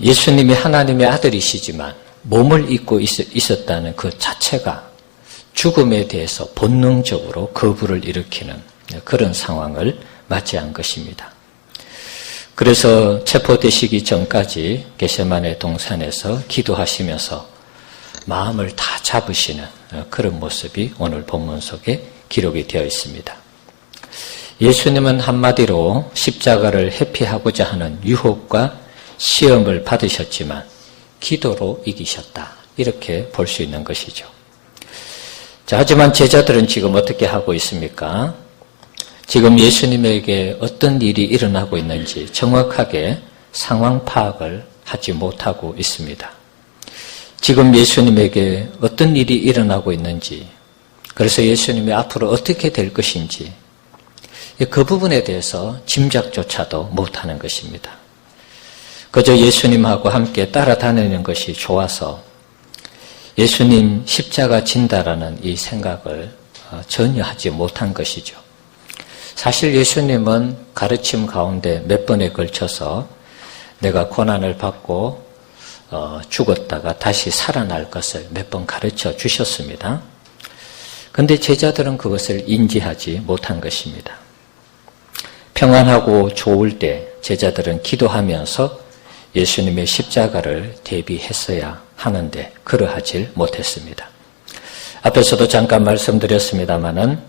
예수님이 하나님의 아들이시지만 몸을 입고 있었다는 그 자체가 죽음에 대해서 본능적으로 거부를 일으키는 그런 상황을 맞이한 것입니다. 그래서 체포되시기 전까지 겟세마네 동산에서 기도하시면서 마음을 다 잡으시는 그런 모습이 오늘 본문 속에 기록이 되어 있습니다. 예수님은 한마디로 십자가를 회피하고자 하는 유혹과 시험을 받으셨지만 기도로 이기셨다. 이렇게 볼 수 있는 것이죠. 자, 하지만 제자들은 지금 어떻게 하고 있습니까? 지금 예수님에게 어떤 일이 일어나고 있는지 정확하게 상황 파악을 하지 못하고 있습니다. 지금 예수님에게 어떤 일이 일어나고 있는지, 그래서 예수님이 앞으로 어떻게 될 것인지 그 부분에 대해서 짐작조차도 못하는 것입니다. 그저 예수님하고 함께 따라다니는 것이 좋아서 예수님 십자가 진다라는 이 생각을 전혀 하지 못한 것이죠. 사실 예수님은 가르침 가운데 몇 번에 걸쳐서 내가 고난을 받고 죽었다가 다시 살아날 것을 몇 번 가르쳐 주셨습니다. 그런데 제자들은 그것을 인지하지 못한 것입니다. 평안하고 좋을 때 제자들은 기도하면서 예수님의 십자가를 대비했어야 하는데 그러하질 못했습니다. 앞에서도 잠깐 말씀드렸습니다마는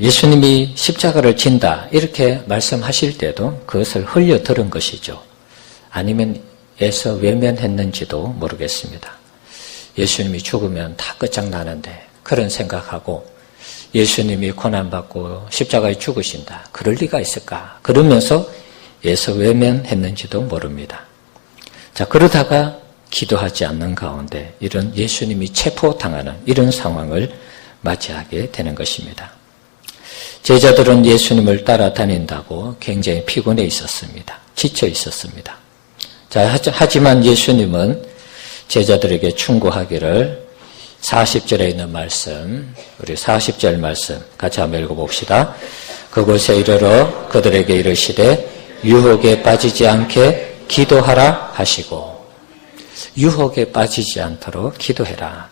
예수님이 십자가를 진다 이렇게 말씀하실 때도 그것을 흘려 들은 것이죠. 아니면 애써 외면했는지도 모르겠습니다. 예수님이 죽으면 다 끝장나는데 그런 생각하고 예수님이 고난받고 십자가에 죽으신다. 그럴 리가 있을까? 그러면서 애써 외면했는지도 모릅니다. 자, 그러다가 기도하지 않는 가운데 이런 예수님이 체포당하는 이런 상황을 맞이하게 되는 것입니다. 제자들은 예수님을 따라다닌다고 굉장히 피곤해 있었습니다. 지쳐 있었습니다. 자, 하지만 예수님은 제자들에게 충고하기를 40절에 있는 말씀, 우리 40절 말씀 같이 한번 읽어봅시다. 그곳에 이르러 그들에게 이르시되 유혹에 빠지지 않게 기도하라 하시고, 유혹에 빠지지 않도록 기도해라.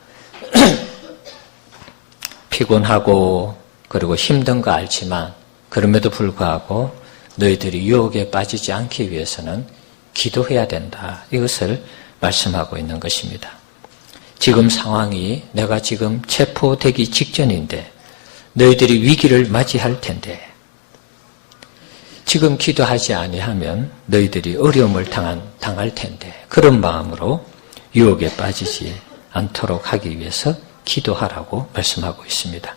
피곤하고 그리고 힘든 거 알지만 그럼에도 불구하고 너희들이 유혹에 빠지지 않기 위해서는 기도해야 된다. 이것을 말씀하고 있는 것입니다. 지금 상황이 내가 지금 체포되기 직전인데 너희들이 위기를 맞이할 텐데 지금 기도하지 아니하면 너희들이 어려움을 당할 텐데 그런 마음으로 유혹에 빠지지 않도록 하기 위해서 기도하라고 말씀하고 있습니다.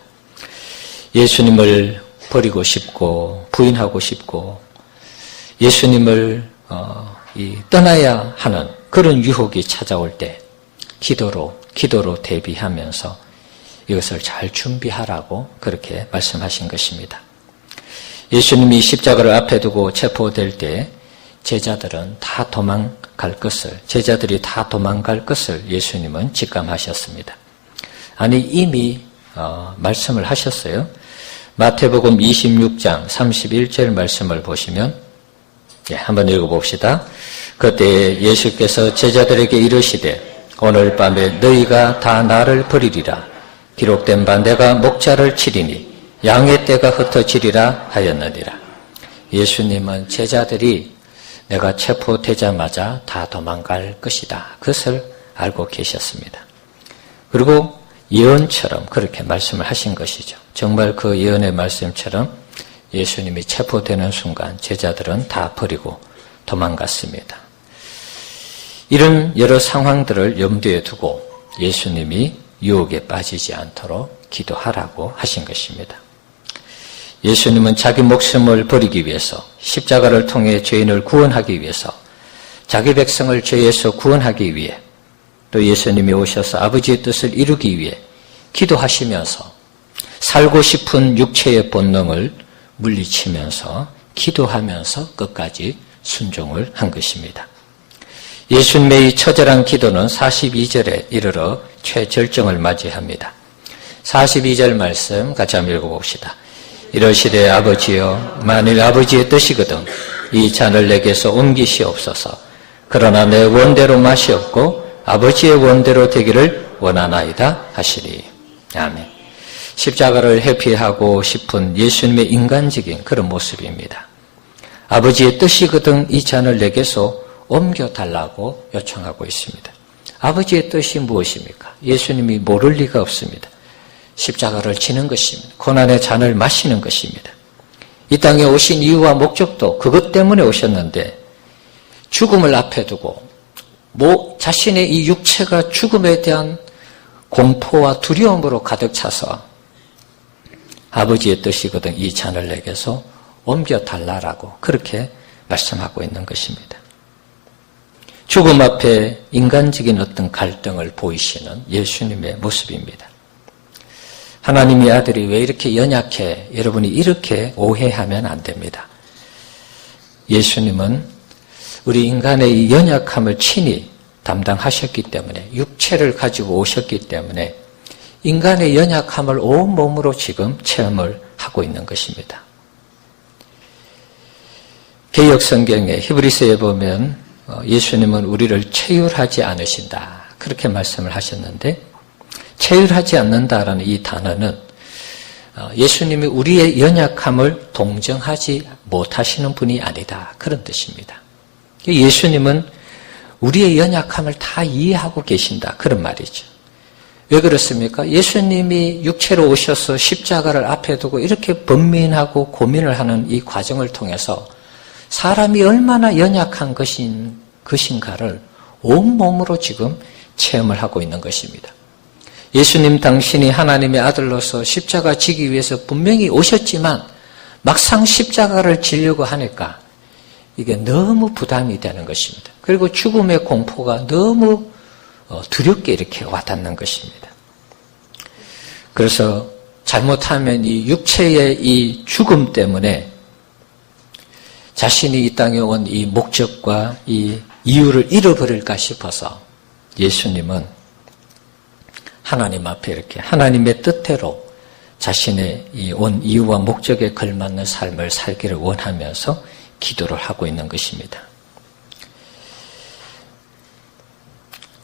예수님을 버리고 싶고 부인하고 싶고 예수님을 떠나야 하는 그런 유혹이 찾아올 때 기도로 대비하면서 이것을 잘 준비하라고 그렇게 말씀하신 것입니다. 예수님이 십자가를 앞에 두고 체포될 때 제자들이 다 도망갈 것을 예수님은 직감하셨습니다. 아니 이미 말씀을 하셨어요. 마태복음 26장 31절 말씀을 보시면 한번 읽어봅시다. 그때 예수께서 제자들에게 이르시되 오늘 밤에 너희가 다 나를 버리리라. 기록된 바 내가 목자를 치리니 양의 떼가 흩어지리라 하였느니라. 예수님은 제자들이 내가 체포되자마자 다 도망갈 것이다. 그것을 알고 계셨습니다. 그리고 예언처럼 그렇게 말씀을 하신 것이죠. 정말 그 예언의 말씀처럼 예수님이 체포되는 순간 제자들은 다 버리고 도망갔습니다. 이런 여러 상황들을 염두에 두고 예수님이 유혹에 빠지지 않도록 기도하라고 하신 것입니다. 예수님은 자기 목숨을 버리기 위해서 십자가를 통해 죄인을 구원하기 위해서 자기 백성을 죄에서 구원하기 위해 또 예수님이 오셔서 아버지의 뜻을 이루기 위해 기도하시면서 살고 싶은 육체의 본능을 물리치면서 기도하면서 끝까지 순종을 한 것입니다. 예수님의 처절한 기도는 42절에 이르러 최절정을 맞이합니다. 42절 말씀 같이 한번 읽어봅시다. 이러시되 아버지여 만일 아버지의 뜻이거든 이 잔을 내게서 옮기시옵소서. 그러나 내 원대로 마시옵고 아버지의 원대로 되기를 원하나이다 하시리. 아멘. 십자가를 회피하고 싶은 예수님의 인간적인 그런 모습입니다. 아버지의 뜻이거든 이 잔을 내게서 옮겨달라고 요청하고 있습니다. 아버지의 뜻이 무엇입니까? 예수님이 모를 리가 없습니다. 십자가를 지는 것입니다. 고난의 잔을 마시는 것입니다. 이 땅에 오신 이유와 목적도 그것 때문에 오셨는데 죽음을 앞에 두고 자신의 이 육체가 죽음에 대한 공포와 두려움으로 가득 차서 아버지의 뜻이거든 이 잔을 내게서 옮겨달라라고 그렇게 말씀하고 있는 것입니다. 죽음 앞에 인간적인 어떤 갈등을 보이시는 예수님의 모습입니다. 하나님의 아들이 왜 이렇게 연약해? 여러분이 이렇게 오해하면 안 됩니다. 예수님은 우리 인간의 이 연약함을 친히 담당하셨기 때문에 육체를 가지고 오셨기 때문에 인간의 연약함을 온몸으로 지금 체험을 하고 있는 것입니다. 개역 성경에 히브리서에 보면 예수님은 우리를 체휼하지 않으신다 그렇게 말씀을 하셨는데 체휼하지 않는다라는 이 단어는 예수님이 우리의 연약함을 동정하지 못하시는 분이 아니다 그런 뜻입니다. 예수님은 우리의 연약함을 다 이해하고 계신다 그런 말이죠. 왜 그렇습니까? 예수님이 육체로 오셔서 십자가를 앞에 두고 이렇게 번민하고 고민을 하는 이 과정을 통해서 사람이 얼마나 연약한 것인가를 온몸으로 지금 체험을 하고 있는 것입니다. 예수님 당신이 하나님의 아들로서 십자가 지기 위해서 분명히 오셨지만 막상 십자가를 지려고 하니까 이게 너무 부담이 되는 것입니다. 그리고 죽음의 공포가 너무 두렵게 이렇게 와닿는 것입니다. 그래서 잘못하면 이 육체의 이 죽음 때문에 자신이 이 땅에 온 이 목적과 이 이유를 잃어버릴까 싶어서 예수님은 하나님 앞에 이렇게 하나님의 뜻대로 자신의 이 온 이유와 목적에 걸맞는 삶을 살기를 원하면서 기도를 하고 있는 것입니다.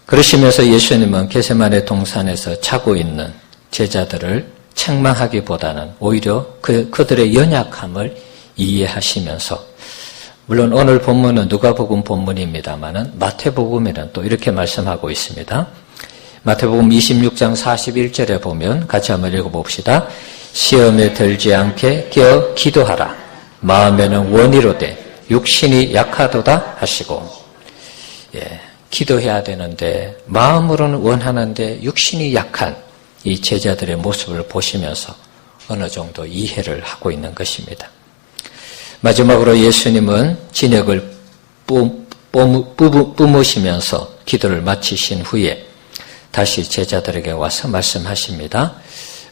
그러시면서 예수님은 겟세마네 동산에서 자고 있는 제자들을 책망하기보다는 오히려 그들의 연약함을 이해하시면서 물론 오늘 본문은 누가복음 본문입니다마는 마태복음에는 또 이렇게 말씀하고 있습니다. 마태복음 26장 41절에 보면 같이 한번 읽어봅시다. 시험에 들지 않게 깨어 기도하라. 마음에는 원이로되 육신이 약하도다 하시고 기도해야 되는데 마음으로는 원하는데 육신이 약한 이 제자들의 모습을 보시면서 어느 정도 이해를 하고 있는 것입니다. 마지막으로 예수님은 진액을 뿜으시면서 기도를 마치신 후에 다시 제자들에게 와서 말씀하십니다.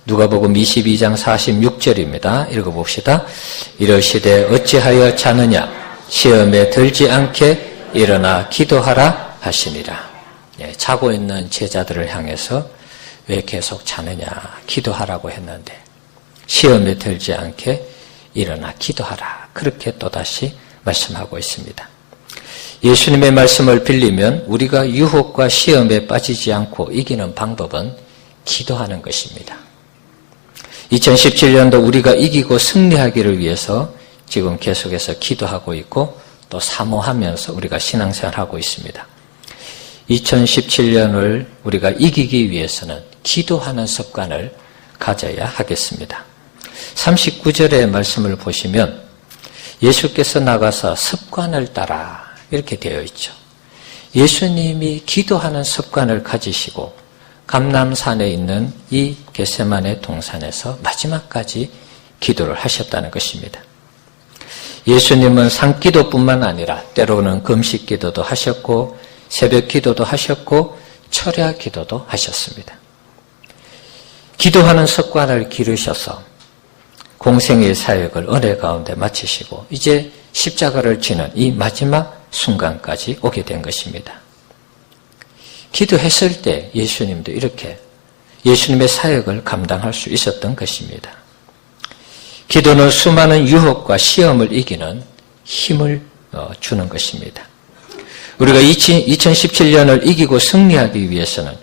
누가복음 22장 46절입니다. 읽어봅시다. 이러시되 어찌하여 자느냐 시험에 들지 않게 일어나 기도하라 하시니라. 자고 있는 제자들을 향해서 왜 계속 자느냐 기도하라고 했는데 시험에 들지 않게 일어나 기도하라. 그렇게 또다시 말씀하고 있습니다. 예수님의 말씀을 빌리면 우리가 유혹과 시험에 빠지지 않고 이기는 방법은 기도하는 것입니다. 2017년도 우리가 이기고 승리하기를 위해서 지금 계속해서 기도하고 있고 또 사모하면서 우리가 신앙생활하고 있습니다. 2017년을 우리가 이기기 위해서는 기도하는 습관을 가져야 하겠습니다. 39절의 말씀을 보시면 예수께서 나가서 습관을 따라 이렇게 되어 있죠. 예수님이 기도하는 습관을 가지시고 감람산에 있는 이 겟세마네 동산에서 마지막까지 기도를 하셨다는 것입니다. 예수님은 산기도뿐만 아니라 때로는 금식기도도 하셨고 새벽기도도 하셨고 철야기도도 하셨습니다. 기도하는 습관을 기르셔서 공생의 사역을 은혜 가운데 마치시고 이제 십자가를 지는 이 마지막 순간까지 오게 된 것입니다. 기도했을 때 예수님도 이렇게 예수님의 사역을 감당할 수 있었던 것입니다. 기도는 수많은 유혹과 시험을 이기는 힘을 주는 것입니다. 우리가 2017년을 이기고 승리하기 위해서는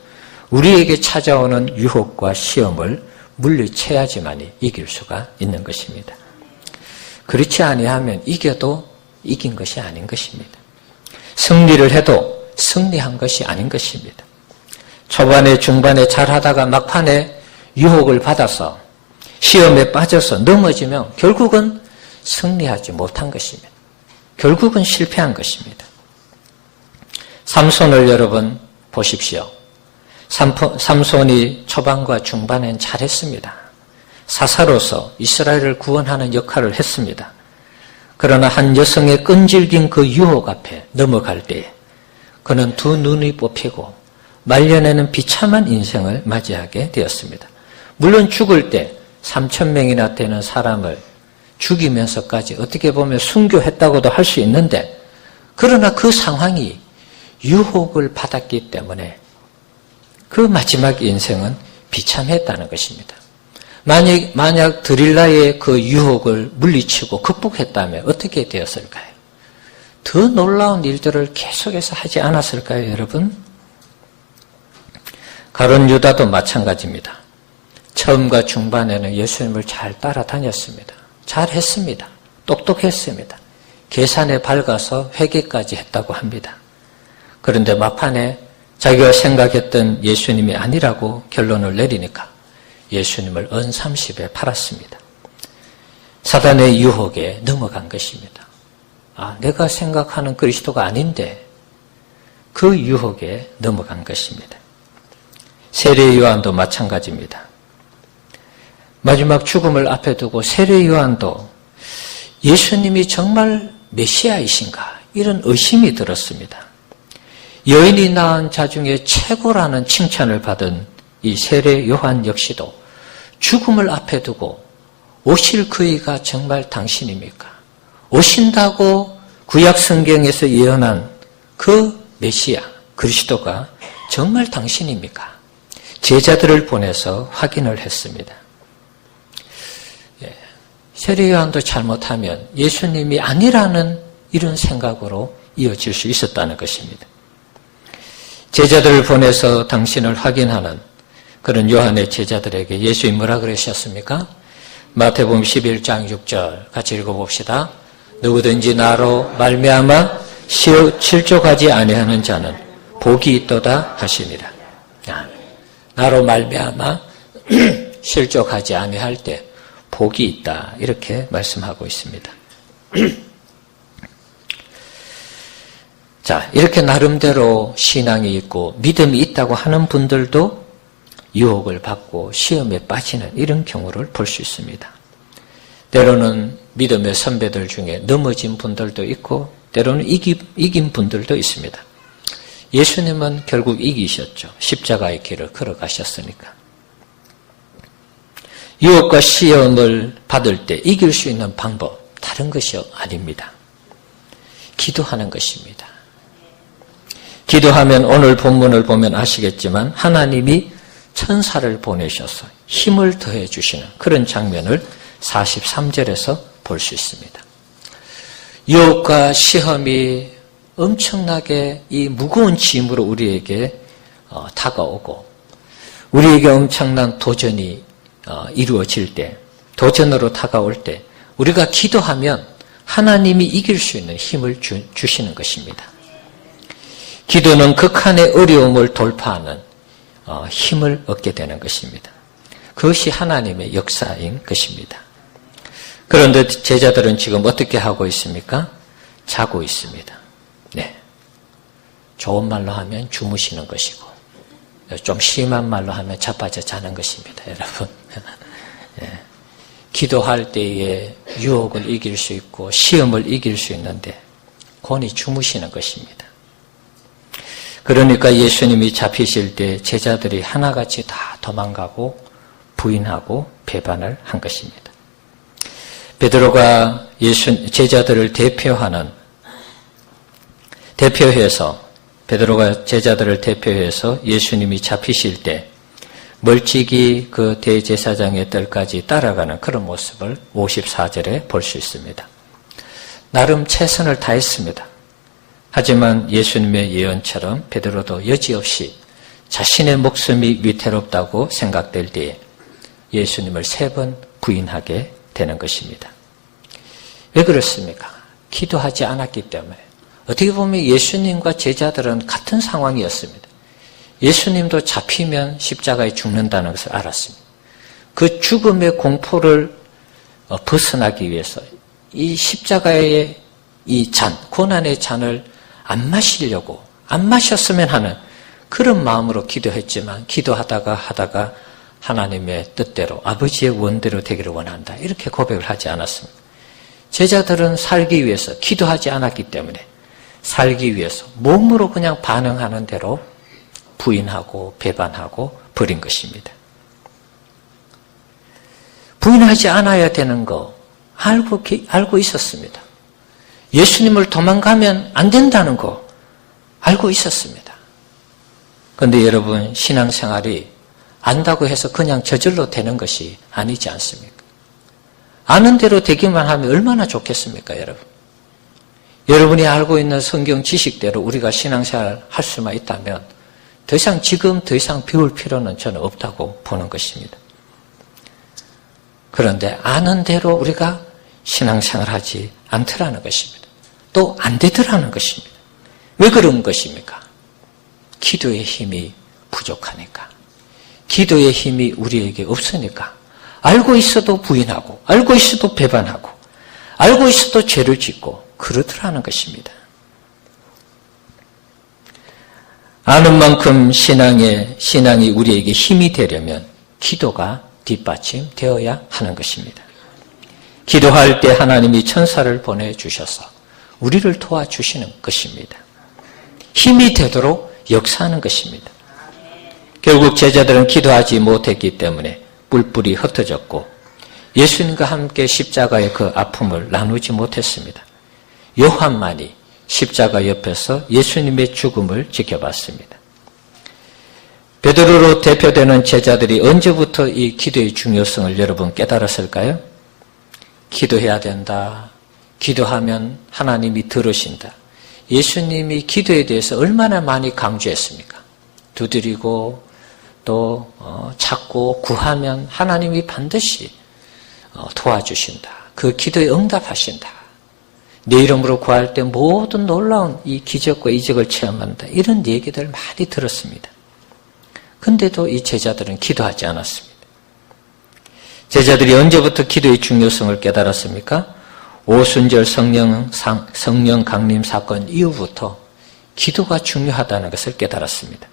우리에게 찾아오는 유혹과 시험을 물리쳐야지만이 이길 수가 있는 것입니다. 그렇지 아니하면 이겨도 이긴 것이 아닌 것입니다. 승리를 해도 승리한 것이 아닌 것입니다. 초반에 중반에 잘하다가 막판에 유혹을 받아서 시험에 빠져서 넘어지면 결국은 승리하지 못한 것입니다. 결국은 실패한 것입니다. 삼손을 여러분 보십시오. 삼손이 초반과 중반엔 잘했습니다. 사사로서 이스라엘을 구원하는 역할을 했습니다. 그러나 한 여성의 끈질긴 그 유혹 앞에 넘어갈 때에 그는 두 눈이 뽑히고 말년에는 비참한 인생을 맞이하게 되었습니다. 물론 죽을 때 3,000명이나 되는 사람을 죽이면서까지 어떻게 보면 순교했다고도 할 수 있는데, 그러나 그 상황이 유혹을 받았기 때문에 그 마지막 인생은 비참했다는 것입니다. 만약 드릴라의 그 유혹을 물리치고 극복했다면 어떻게 되었을까요? 더 놀라운 일들을 계속해서 하지 않았을까요, 여러분? 가룟 유다도 마찬가지입니다. 처음과 중반에는 예수님을 잘 따라다녔습니다. 잘했습니다. 똑똑했습니다. 계산에 밝아서 회개까지 했다고 합니다. 그런데 막판에 자기가 생각했던 예수님이 아니라고 결론을 내리니까 예수님을 은30에 팔았습니다. 사단의 유혹에 넘어간 것입니다. 내가 생각하는 그리스도가 아닌데 그 유혹에 넘어간 것입니다. 세례 요한도 마찬가지입니다. 마지막 죽음을 앞에 두고 세례 요한도 예수님이 정말 메시아이신가 이런 의심이 들었습니다. 여인이 낳은 자 중에 최고라는 칭찬을 받은 이 세례 요한 역시도 죽음을 앞에 두고 오실 그이가 정말 당신입니까? 오신다고 구약 성경에서 예언한 그 메시아 그리스도가 정말 당신입니까? 제자들을 보내서 확인을 했습니다. 세례 요한도 잘못하면 예수님이 아니라는 이런 생각으로 이어질 수 있었다는 것입니다. 제자들을 보내서 당신을 확인하는 그런 요한의 제자들에게 예수님이 뭐라 그러셨습니까? 마태복음 11장 6절 같이 읽어봅시다. 누구든지 나로 말미암아 실족하지 아니하는 자는 복이 있도다 하시니라. 나로 말미암아 실족하지 아니할 때 복이 있다 이렇게 말씀하고 있습니다. 자, 이렇게 나름대로 신앙이 있고 믿음이 있다고 하는 분들도 유혹을 받고 시험에 빠지는 이런 경우를 볼 수 있습니다. 때로는 믿음의 선배들 중에 넘어진 분들도 있고 때로는 이긴 분들도 있습니다. 예수님은 결국 이기셨죠. 십자가의 길을 걸어가셨으니까. 유혹과 시험을 받을 때 이길 수 있는 방법 다른 것이 아닙니다. 기도하는 것입니다. 기도하면 오늘 본문을 보면 아시겠지만 하나님이 천사를 보내셔서 힘을 더해 주시는 그런 장면을 43절에서 볼 수 있습니다. 유혹과 시험이 엄청나게 이 무거운 짐으로 우리에게 다가오고 우리에게 엄청난 도전이 이루어질 때, 도전으로 다가올 때 우리가 기도하면 하나님이 이길 수 있는 힘을 주시는 것입니다. 기도는 극한의 어려움을 돌파하는 힘을 얻게 되는 것입니다. 그것이 하나님의 역사인 것입니다. 그런데 제자들은 지금 어떻게 하고 있습니까? 자고 있습니다. 네. 좋은 말로 하면 주무시는 것이고 좀 심한 말로 하면 자빠져 자는 것입니다. 여러분. 네. 기도할 때에 유혹을 이길 수 있고 시험을 이길 수 있는데 곤히 주무시는 것입니다. 그러니까 예수님이 잡히실 때 제자들이 하나같이 다 도망가고 부인하고 배반을 한 것입니다. 베드로가 제자들을 베드로가 제자들을 대표해서 예수님이 잡히실 때 멀찍이 그 대제사장의 뜰까지 따라가는 그런 모습을 54절에 볼 수 있습니다. 나름 최선을 다했습니다. 하지만 예수님의 예언처럼 베드로도 여지없이 자신의 목숨이 위태롭다고 생각될 때에 예수님을 3번 부인하게 되는 것입니다. 왜 그렇습니까? 기도하지 않았기 때문에. 어떻게 보면 예수님과 제자들은 같은 상황이었습니다. 예수님도 잡히면 십자가에 죽는다는 것을 알았습니다. 그 죽음의 공포를 벗어나기 위해서 이 십자가의 이 잔, 고난의 잔을 안 마시려고, 안 마셨으면 하는 그런 마음으로 기도했지만 기도하다가 하나님의 뜻대로 아버지의 원대로 되기를 원한다. 이렇게 고백을 하지 않았습니다. 제자들은 살기 위해서 기도하지 않았기 때문에 살기 위해서 몸으로 그냥 반응하는 대로 부인하고 배반하고 버린 것입니다. 부인하지 않아야 되는 거 알고 있었습니다. 예수님을 도망가면 안 된다는 거 알고 있었습니다. 그런데 여러분, 신앙생활이 안다고 해서 그냥 저절로 되는 것이 아니지 않습니까? 아는 대로 되기만 하면 얼마나 좋겠습니까, 여러분? 여러분이 알고 있는 성경 지식대로 우리가 신앙생활을 할 수만 있다면 더 이상 배울 필요는 저는 없다고 보는 것입니다. 그런데 아는 대로 우리가 신앙생활을 하지 않더라는 것입니다. 또 안 되더라는 것입니다. 왜 그런 것입니까? 기도의 힘이 부족하니까. 기도의 힘이 우리에게 없으니까. 알고 있어도 부인하고, 알고 있어도 배반하고, 알고 있어도 죄를 짓고 그러더라는 것입니다. 아는 만큼 신앙이 우리에게 힘이 되려면 기도가 뒷받침되어야 하는 것입니다. 기도할 때 하나님이 천사를 보내주셔서 우리를 도와주시는 것입니다. 힘이 되도록 역사하는 것입니다. 결국 제자들은 기도하지 못했기 때문에 뿔뿔이 흩어졌고 예수님과 함께 십자가의 그 아픔을 나누지 못했습니다. 요한만이 십자가 옆에서 예수님의 죽음을 지켜봤습니다. 베드로로 대표되는 제자들이 언제부터 이 기도의 중요성을 여러분 깨달았을까요? 기도해야 된다. 기도하면 하나님이 들으신다. 예수님이 기도에 대해서 얼마나 많이 강조했습니까? 두드리고 또 찾고 구하면 하나님이 반드시 도와주신다. 그 기도에 응답하신다. 내 이름으로 구할 때 모든 놀라운 이 기적과 이적을 체험한다. 이런 얘기들 많이 들었습니다. 근데도 이 제자들은 기도하지 않았습니다. 제자들이 언제부터 기도의 중요성을 깨달았습니까? 오순절 성령 강림 사건 이후부터 기도가 중요하다는 것을 깨달았습니다.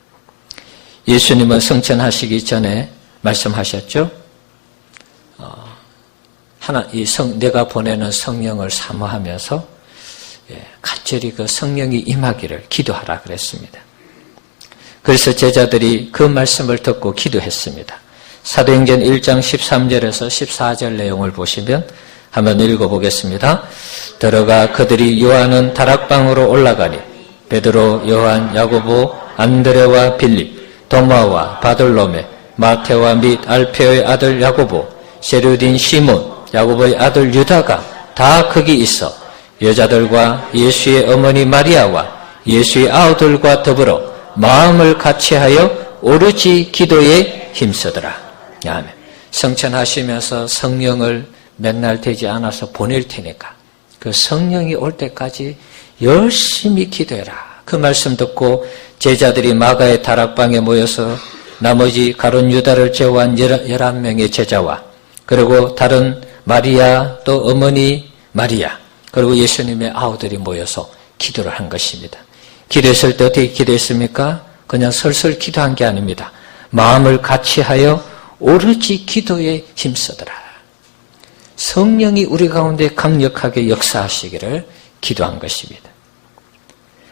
예수님은 승천하시기 전에 말씀하셨죠? 내가 보내는 성령을 사모하면서 간절히 그 성령이 임하기를 기도하라 그랬습니다. 그래서 제자들이 그 말씀을 듣고 기도했습니다. 사도행전 1장 13절에서 14절 내용을 보시면 한번 읽어보겠습니다. 들어가 그들이 요한은 다락방으로 올라가니 베드로, 요한, 야고보, 안드레와 빌립, 도마와 바돌로메, 마테와 및 알페오의 아들 야고보, 세류딘 시몬, 야고보의 아들 유다가 다 거기 있어 여자들과 예수의 어머니 마리아와 예수의 아우들과 더불어 마음을 같이하여 오로지 기도에 힘쓰더라. 아멘. 성천하시면서 성령을 맨날 되지 않아서 보낼 테니까 그 성령이 올 때까지 열심히 기도해라. 그 말씀 듣고 제자들이 마가의 다락방에 모여서 나머지 가룟 유다를 제외한 11명의 제자와 그리고 다른 마리아 또 어머니 마리아 그리고 예수님의 아우들이 모여서 기도를 한 것입니다. 기도했을 때 어떻게 기도했습니까? 그냥 설설 기도한 게 아닙니다. 마음을 같이하여 오로지 기도에 힘쓰더라. 성령이 우리 가운데 강력하게 역사하시기를 기도한 것입니다.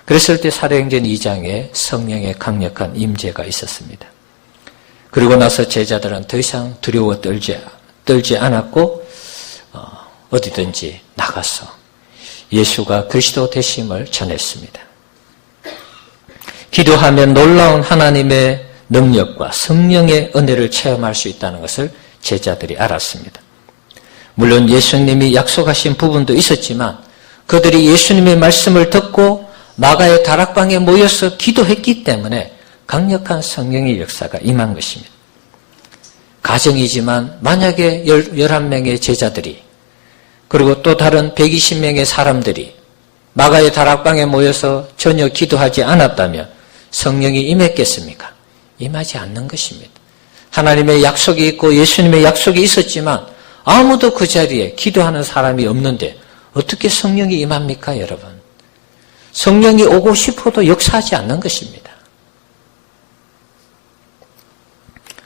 그랬을 때 사도행전 2장에 성령의 강력한 임재가 있었습니다. 그리고 나서 제자들은 더 이상 두려워 떨지 않았고 어디든지 나가서 예수가 그리스도 되심을 전했습니다. 기도하면 놀라운 하나님의 능력과 성령의 은혜를 체험할 수 있다는 것을 제자들이 알았습니다. 물론 예수님이 약속하신 부분도 있었지만 그들이 예수님의 말씀을 듣고 마가의 다락방에 모여서 기도했기 때문에 강력한 성령의 역사가 임한 것입니다. 가정이지만 만약에 11명의 제자들이 그리고 또 다른 120명의 사람들이 마가의 다락방에 모여서 전혀 기도하지 않았다면 성령이 임했겠습니까? 임하지 않는 것입니다. 하나님의 약속이 있고 예수님의 약속이 있었지만 아무도 그 자리에 기도하는 사람이 없는데 어떻게 성령이 임합니까, 여러분? 성령이 오고 싶어도 역사하지 않는 것입니다.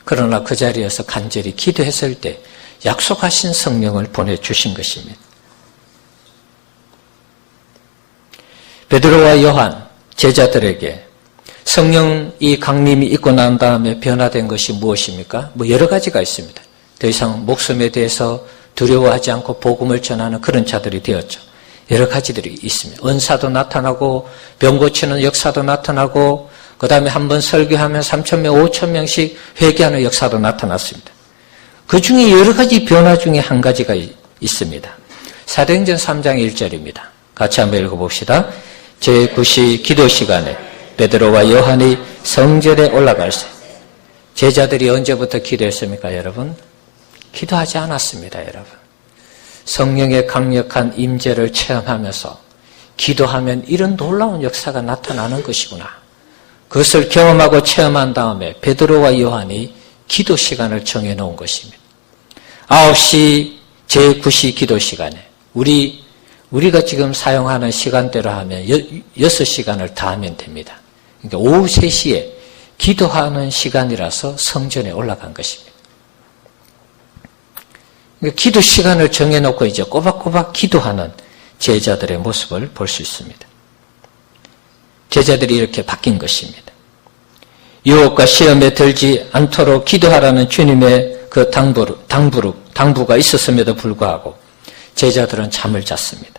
그러나 그 자리에서 간절히 기도했을 때 약속하신 성령을 보내주신 것입니다. 베드로와 요한 제자들에게 성령이 강림이 있고 난 다음에 변화된 것이 무엇입니까? 여러 가지가 있습니다. 더 이상 목숨에 대해서 두려워하지 않고 복음을 전하는 그런 자들이 되었죠. 여러 가지들이 있습니다. 은사도 나타나고 병 고치는 역사도 나타나고 그 다음에 한번 설교하면 3,000명, 5,000명씩 회개하는 역사도 나타났습니다. 그 중에 여러 가지 변화 중에 한 가지가 있습니다. 사도행전 3장 1절입니다. 같이 한번 읽어봅시다. 제9시 기도 시간에 베드로와 요한이 성전에 올라갈세. 제자들이 언제부터 기도했습니까, 여러분? 기도하지 않았습니다, 여러분. 성령의 강력한 임재를 체험하면서 기도하면 이런 놀라운 역사가 나타나는 것이구나. 그것을 경험하고 체험한 다음에 베드로와 요한이 기도 시간을 정해놓은 것입니다. 9시 제9시 기도 시간에 우리가 지금 사용하는 시간대로 하면 6시간을 다 하면 됩니다. 그러니까 오후 3시에 기도하는 시간이라서 성전에 올라간 것입니다. 그러니까 기도 시간을 정해놓고 이제 꼬박꼬박 기도하는 제자들의 모습을 볼 수 있습니다. 제자들이 이렇게 바뀐 것입니다. 유혹과 시험에 들지 않도록 기도하라는 주님의 그 당부가 있었음에도 불구하고 제자들은 잠을 잤습니다.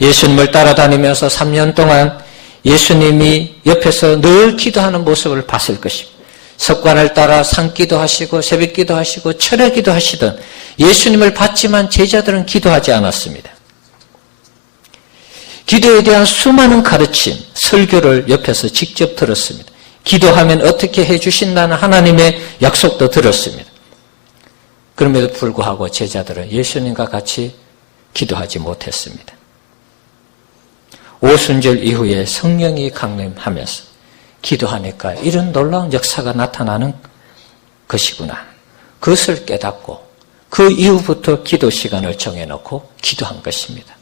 예수님을 따라다니면서 3년 동안 예수님이 옆에서 늘 기도하는 모습을 봤을 것입니다. 습관을 따라 산기도 하시고 새벽기도 하시고 철야기도 하시던 예수님을 봤지만 제자들은 기도하지 않았습니다. 기도에 대한 수많은 가르침, 설교를 옆에서 직접 들었습니다. 기도하면 어떻게 해주신다는 하나님의 약속도 들었습니다. 그럼에도 불구하고 제자들은 예수님과 같이 기도하지 못했습니다. 오순절 이후에 성령이 강림하면서 기도하니까 이런 놀라운 역사가 나타나는 것이구나. 그것을 깨닫고 그 이후부터 기도 시간을 정해놓고 기도한 것입니다.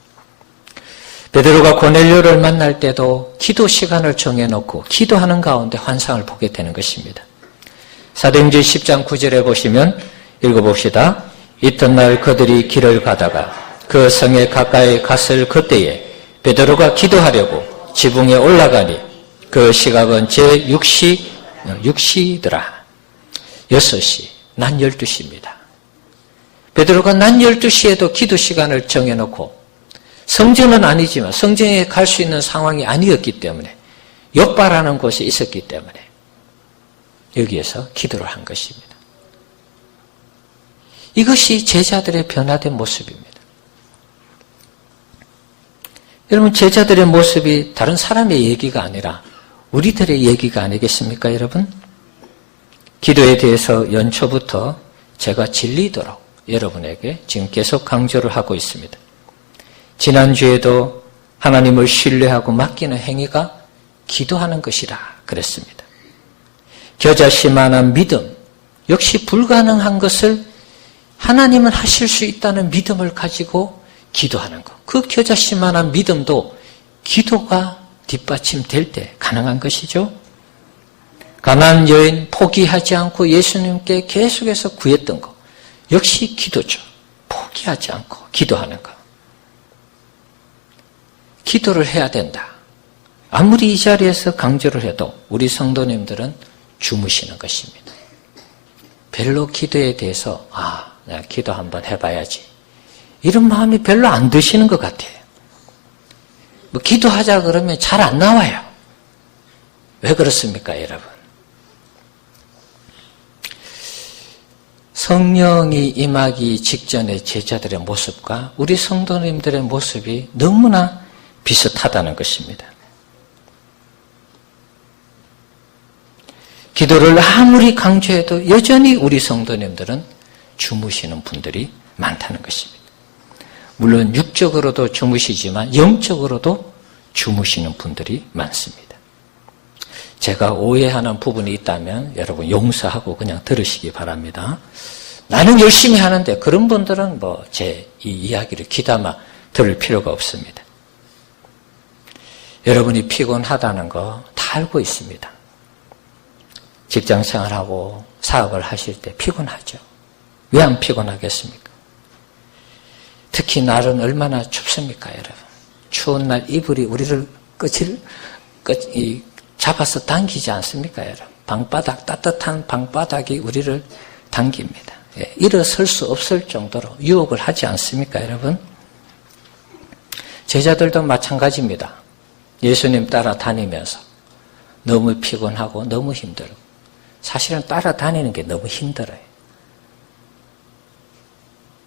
베드로가 고넬료를 만날 때도 기도 시간을 정해놓고 기도하는 가운데 환상을 보게 되는 것입니다. 사도행전 10장 9절에 보시면 읽어봅시다. 이튿날 그들이 길을 가다가 그 성에 가까이 갔을 그때에 베드로가 기도하려고 지붕에 올라가니 그 시각은 제6시더라. 6시, 낮 12시입니다. 베드로가 낮 12시에도 기도 시간을 정해놓고 성전은 아니지만 성전에 갈 수 있는 상황이 아니었기 때문에 욥바라는 곳에 있었기 때문에 여기에서 기도를 한 것입니다. 이것이 제자들의 변화된 모습입니다. 여러분, 제자들의 모습이 다른 사람의 얘기가 아니라 우리들의 얘기가 아니겠습니까, 여러분? 기도에 대해서 연초부터 제가 진리도록 여러분에게 지금 계속 강조를 하고 있습니다. 지난주에도 하나님을 신뢰하고 맡기는 행위가 기도하는 것이라 그랬습니다. 겨자씨만한 믿음, 역시 불가능한 것을 하나님은 하실 수 있다는 믿음을 가지고 기도하는 것. 그 겨자씨만한 믿음도 기도가 뒷받침될 때 가능한 것이죠. 가나안 여인 포기하지 않고 예수님께 계속해서 구했던 것. 역시 기도죠. 포기하지 않고 기도하는 것. 기도를 해야 된다. 아무리 이 자리에서 강조를 해도 우리 성도님들은 주무시는 것입니다. 별로 기도에 대해서 내가 기도 한번 해봐야지. 이런 마음이 별로 안 드시는 것 같아요. 기도하자 그러면 잘 안 나와요. 왜 그렇습니까, 여러분? 성령이 임하기 직전의 제자들의 모습과 우리 성도님들의 모습이 너무나 비슷하다는 것입니다. 기도를 아무리 강조해도 여전히 우리 성도님들은 주무시는 분들이 많다는 것입니다. 물론 육적으로도 주무시지만 영적으로도 주무시는 분들이 많습니다. 제가 오해하는 부분이 있다면 여러분 용서하고 그냥 들으시기 바랍니다. 나는 열심히 하는데 그런 분들은 제 이 이야기를 귀담아 들을 필요가 없습니다. 여러분이 피곤하다는 거 다 알고 있습니다. 직장생활하고 사업을 하실 때 피곤하죠. 왜 안 피곤하겠습니까? 특히 날은 얼마나 춥습니까, 여러분? 추운 날 이불이 우리를 잡아서 당기지 않습니까, 여러분? 따뜻한 방바닥이 우리를 당깁니다. 일어설 수 없을 정도로 유혹을 하지 않습니까, 여러분? 제자들도 마찬가지입니다. 예수님 따라다니면서 너무 피곤하고 너무 힘들고 사실은 따라다니는 게 너무 힘들어요.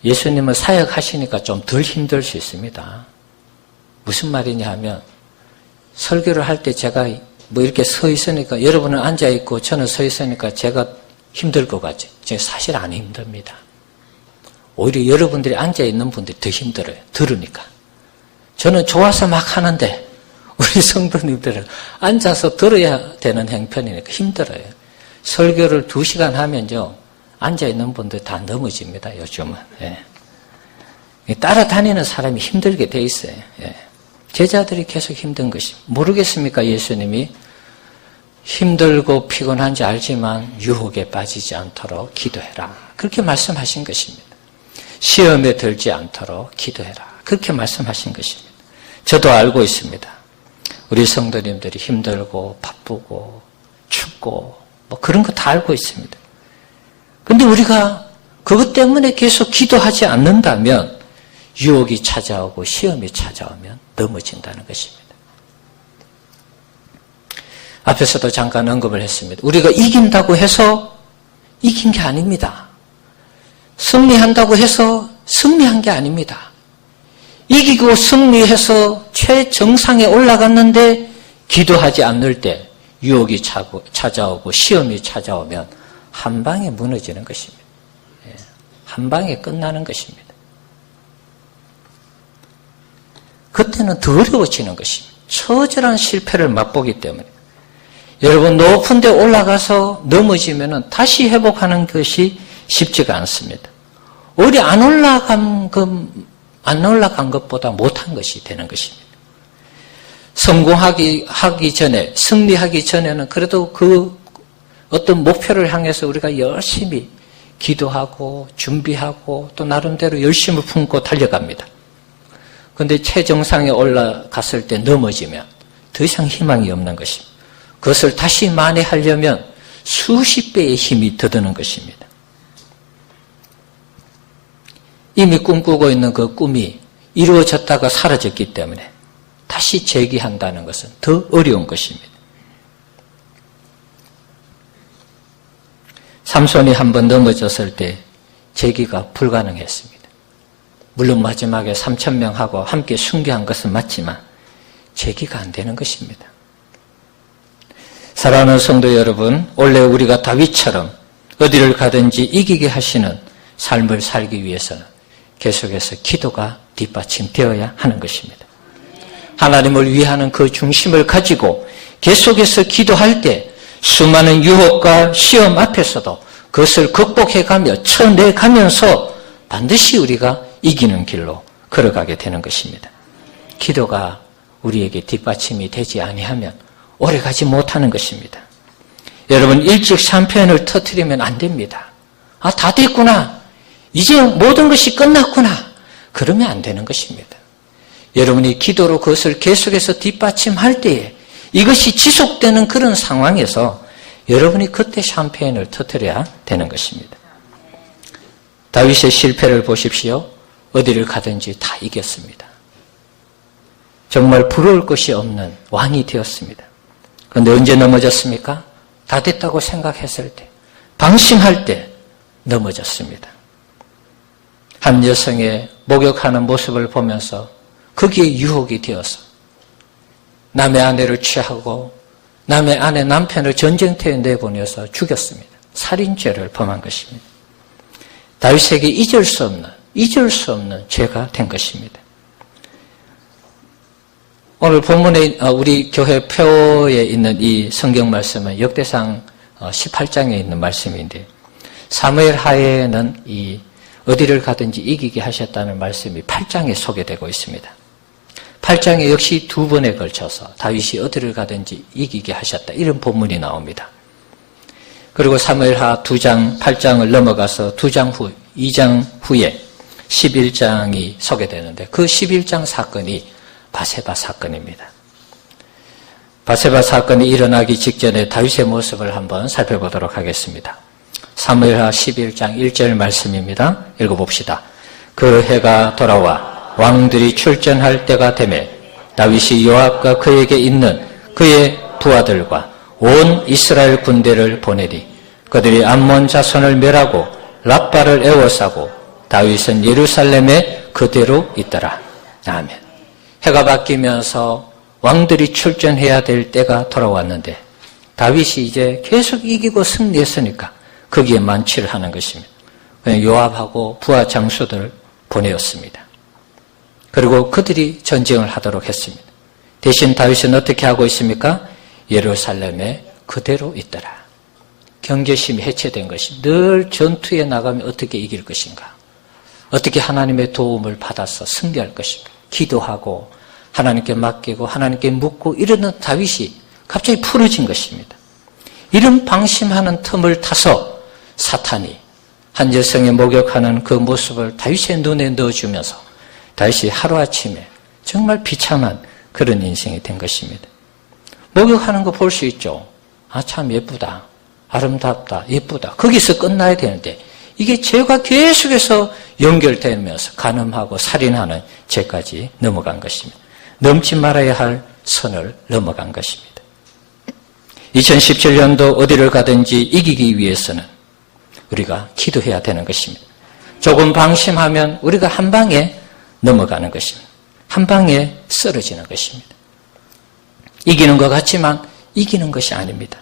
예수님은 사역하시니까 좀 덜 힘들 수 있습니다. 무슨 말이냐 하면 설교를 할 때 제가 이렇게 서 있으니까 여러분은 앉아 있고 저는 서 있으니까 제가 힘들 것 같죠. 사실 안 힘듭니다. 오히려 여러분들이 앉아 있는 분들이 더 힘들어요. 들으니까. 저는 좋아서 막 하는데 우리 성도님들은 앉아서 들어야 되는 형편이니까 힘들어요. 설교를 2시간 하면요. 앉아 있는 분들 다 넘어집니다. 요즘은. 따라다니는 사람이 힘들게 돼 있어요. 제자들이 계속 힘든 것이 모르겠습니까? 예수님이 힘들고 피곤한지 알지만 유혹에 빠지지 않도록 기도해라. 그렇게 말씀하신 것입니다. 시험에 들지 않도록 기도해라. 그렇게 말씀하신 것입니다. 저도 알고 있습니다. 우리 성도님들이 힘들고 바쁘고 춥고 그런 거 다 알고 있습니다. 그런데 우리가 그것 때문에 계속 기도하지 않는다면 유혹이 찾아오고 시험이 찾아오면 넘어진다는 것입니다. 앞에서도 잠깐 언급을 했습니다. 우리가 이긴다고 해서 이긴 게 아닙니다. 승리한다고 해서 승리한 게 아닙니다. 이기고 승리해서 최정상에 올라갔는데 기도하지 않을 때 유혹이 찾아오고 시험이 찾아오면 한 방에 무너지는 것입니다. 한 방에 끝나는 것입니다. 그때는 더 어려워지는 것입니다. 처절한 실패를 맛보기 때문에. 여러분 높은 데 올라가서 넘어지면 다시 회복하는 것이 쉽지가 않습니다. 오히려 안 올라간 것보다 못한 것이 되는 것입니다. 성공하기 전에, 승리하기 전에는 그래도 그 어떤 목표를 향해서 우리가 열심히 기도하고 준비하고 또 나름대로 열심을 품고 달려갑니다. 그런데 최정상에 올라갔을 때 넘어지면 더 이상 희망이 없는 것입니다. 그것을 다시 만회하려면 수십 배의 힘이 더 드는 것입니다. 이미 꿈꾸고 있는 그 꿈이 이루어졌다가 사라졌기 때문에 다시 재기한다는 것은 더 어려운 것입니다. 삼손이 한번 넘어졌을 때 재기가 불가능했습니다. 물론 마지막에 3,000명하고 함께 순교한 것은 맞지만 재기가 안 되는 것입니다. 사랑하는 성도 여러분, 원래 우리가 다윗처럼 어디를 가든지 이기게 하시는 삶을 살기 위해서는 계속해서 기도가 뒷받침되어야 하는 것입니다. 하나님을 위하는 그 중심을 가지고 계속해서 기도할 때 수많은 유혹과 시험 앞에서도 그것을 극복해가며 쳐내가면서 반드시 우리가 이기는 길로 걸어가게 되는 것입니다. 기도가 우리에게 뒷받침이 되지 아니하면 오래가지 못하는 것입니다. 여러분 일찍 샴페인을 터뜨리면 안 됩니다. 다 됐구나. 이제 모든 것이 끝났구나. 그러면 안 되는 것입니다. 여러분이 기도로 그것을 계속해서 뒷받침할 때에 이것이 지속되는 그런 상황에서 여러분이 그때 샴페인을 터뜨려야 되는 것입니다. 다윗의 실패를 보십시오. 어디를 가든지 다 이겼습니다. 정말 부러울 것이 없는 왕이 되었습니다. 그런데 언제 넘어졌습니까? 다 됐다고 생각했을 때, 방심할 때 넘어졌습니다. 한 여성의 목욕하는 모습을 보면서 거기에 유혹이 되어서 남의 아내를 취하고 남의 아내 남편을 전쟁터에 내보내서 죽였습니다. 살인죄를 범한 것입니다. 다윗에게 잊을 수 없는 죄가 된 것입니다. 오늘 본문에 우리 교회 표에 있는 이 성경 말씀은 역대상 18장에 있는 말씀인데 사무엘 하에는 이 어디를 가든지 이기게 하셨다는 말씀이 8장에 소개되고 있습니다. 8장에 역시 두 번에 걸쳐서 다윗이 어디를 가든지 이기게 하셨다. 이런 본문이 나옵니다. 그리고 사무엘하 2장, 8장을 넘어가서 2장 후에 11장이 소개되는데 그 11장 사건이 바세바 사건입니다. 바세바 사건이 일어나기 직전에 다윗의 모습을 한번 살펴보도록 하겠습니다. 사무엘하 11장 1절 말씀입니다. 읽어봅시다. 그 해가 돌아와 왕들이 출전할 때가 되매 다윗이 요압과 그에게 있는 그의 부하들과 온 이스라엘 군대를 보내리. 그들이 암몬 자손을 멸하고 랍바를 에워싸고 다윗은 예루살렘에 그대로 있더라. 아멘. 해가 바뀌면서 왕들이 출전해야 될 때가 돌아왔는데 다윗이 이제 계속 이기고 승리했으니까 거기에 만취를 하는 것입니다. 그냥 요압하고 부하 장수들을 보내었습니다. 그리고 그들이 전쟁을 하도록 했습니다. 대신 다윗은 어떻게 하고 있습니까? 예루살렘에 그대로 있더라. 경계심이 해체된 것이 늘 전투에 나가면 어떻게 이길 것인가? 어떻게 하나님의 도움을 받아서 승리할 것인가? 기도하고 하나님께 맡기고 하나님께 묻고 이러는 다윗이 갑자기 풀어진 것입니다. 이런 방심하는 틈을 타서 사탄이 한 여성의 목욕하는 그 모습을 다윗의 눈에 넣어주면서 다윗이 하루아침에 정말 비참한 그런 인생이 된 것입니다. 목욕하는 거 볼 수 있죠. 아, 참 예쁘다. 아름답다. 예쁘다. 거기서 끝나야 되는데 이게 죄가 계속해서 연결되면서 간음하고 살인하는 죄까지 넘어간 것입니다. 넘지 말아야 할 선을 넘어간 것입니다. 2017년도 어디를 가든지 이기기 위해서는 우리가 기도해야 되는 것입니다. 조금 방심하면 우리가 한 방에 넘어가는 것입니다. 한 방에 쓰러지는 것입니다. 이기는 것 같지만 이기는 것이 아닙니다.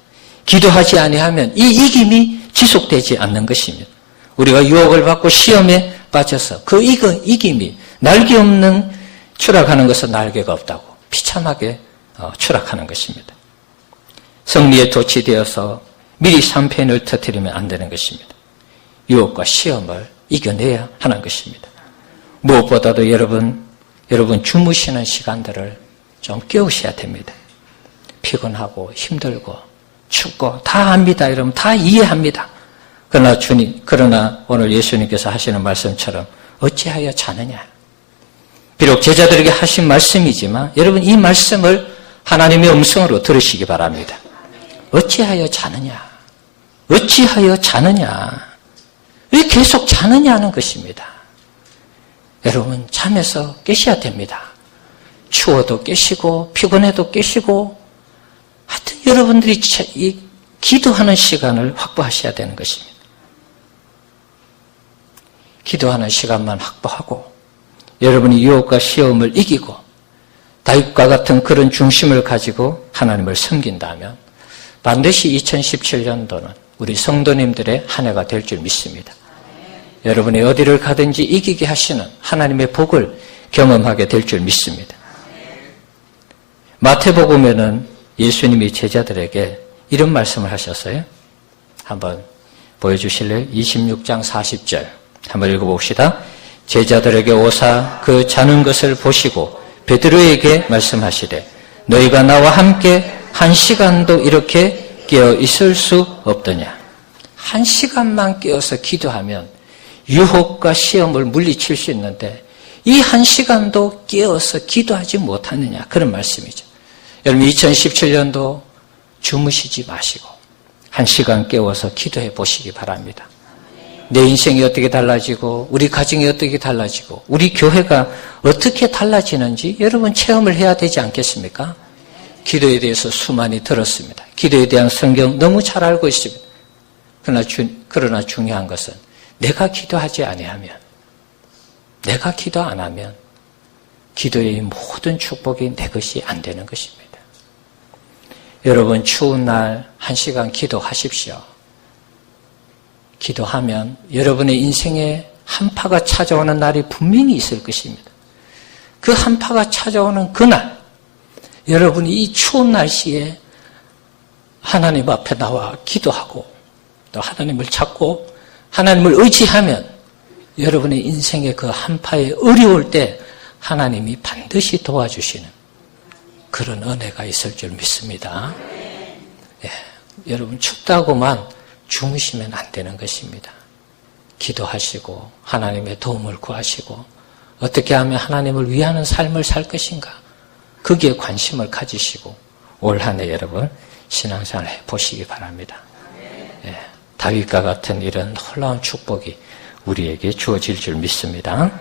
기도하지 아니하면 이 이김이 지속되지 않는 것입니다. 우리가 유혹을 받고 시험에 빠져서 그 이김이 날개 없는 추락하는 것은 날개가 없다고 비참하게 추락하는 것입니다. 승리에 도취되어서 미리 삼패인을 터뜨리면 안 되는 것입니다. 유혹과 시험을 이겨내야 하는 것입니다. 무엇보다도 여러분 주무시는 시간들을 좀 깨우셔야 됩니다. 피곤하고 힘들고 춥고 다 압니다. 여러분 다 이해합니다. 그러나 오늘 예수님께서 하시는 말씀처럼 어찌하여 자느냐. 비록 제자들에게 하신 말씀이지만 여러분 이 말씀을 하나님의 음성으로 들으시기 바랍니다. 어찌하여 자느냐. 어찌하여 자느냐. 왜 계속 자느냐는 것입니다. 여러분 잠에서 깨셔야 됩니다. 추워도 깨시고 피곤해도 깨시고 하여튼 여러분들이 이 기도하는 시간을 확보하셔야 되는 것입니다. 기도하는 시간만 확보하고 여러분이 유혹과 시험을 이기고 다윗과 같은 그런 중심을 가지고 하나님을 섬긴다면 반드시 2017년도는 우리 성도님들의 한 해가 될 줄 믿습니다. 여러분이 어디를 가든지 이기게 하시는 하나님의 복을 경험하게 될 줄 믿습니다. 마태복음에는 예수님이 제자들에게 이런 말씀을 하셨어요. 한번 보여주실래요? 26장 40절 한번 읽어봅시다. 제자들에게 오사 그 자는 것을 보시고 베드로에게 말씀하시되 너희가 나와 함께 1시간도 이렇게 깨어 있을 수 없더냐. 1시간만 깨어서 기도하면 유혹과 시험을 물리칠 수 있는데 이 1시간도 깨어서 기도하지 못하느냐. 그런 말씀이죠. 여러분 2017년도 주무시지 마시고 1시간 깨워서 기도해 보시기 바랍니다. 내 인생이 어떻게 달라지고 우리 가정이 어떻게 달라지고 우리 교회가 어떻게 달라지는지 여러분 체험을 해야 되지 않겠습니까? 기도에 대해서 수많이 들었습니다. 기도에 대한 성경 너무 잘 알고 있습니다. 그러나 중요한 것은 내가 기도하지 아니하면, 내가 기도 안 하면 기도의 모든 축복이 내 것이 안 되는 것입니다. 여러분 추운 날 1시간 기도하십시오. 기도하면 여러분의 인생에 한파가 찾아오는 날이 분명히 있을 것입니다. 그 한파가 찾아오는 그날 여러분이 이 추운 날씨에 하나님 앞에 나와 기도하고 또 하나님을 찾고 하나님을 의지하면 여러분의 인생의 그 한파에 어려울 때 하나님이 반드시 도와주시는 그런 은혜가 있을 줄 믿습니다. 예, 여러분 춥다고만 주무시면 안 되는 것입니다. 기도하시고 하나님의 도움을 구하시고 어떻게 하면 하나님을 위하는 삶을 살 것인가 거기에 관심을 가지시고 올 한 해 여러분 신앙생활 해보시기 바랍니다. 예, 다윗과 같은 이런 놀라운 축복이 우리에게 주어질 줄 믿습니다.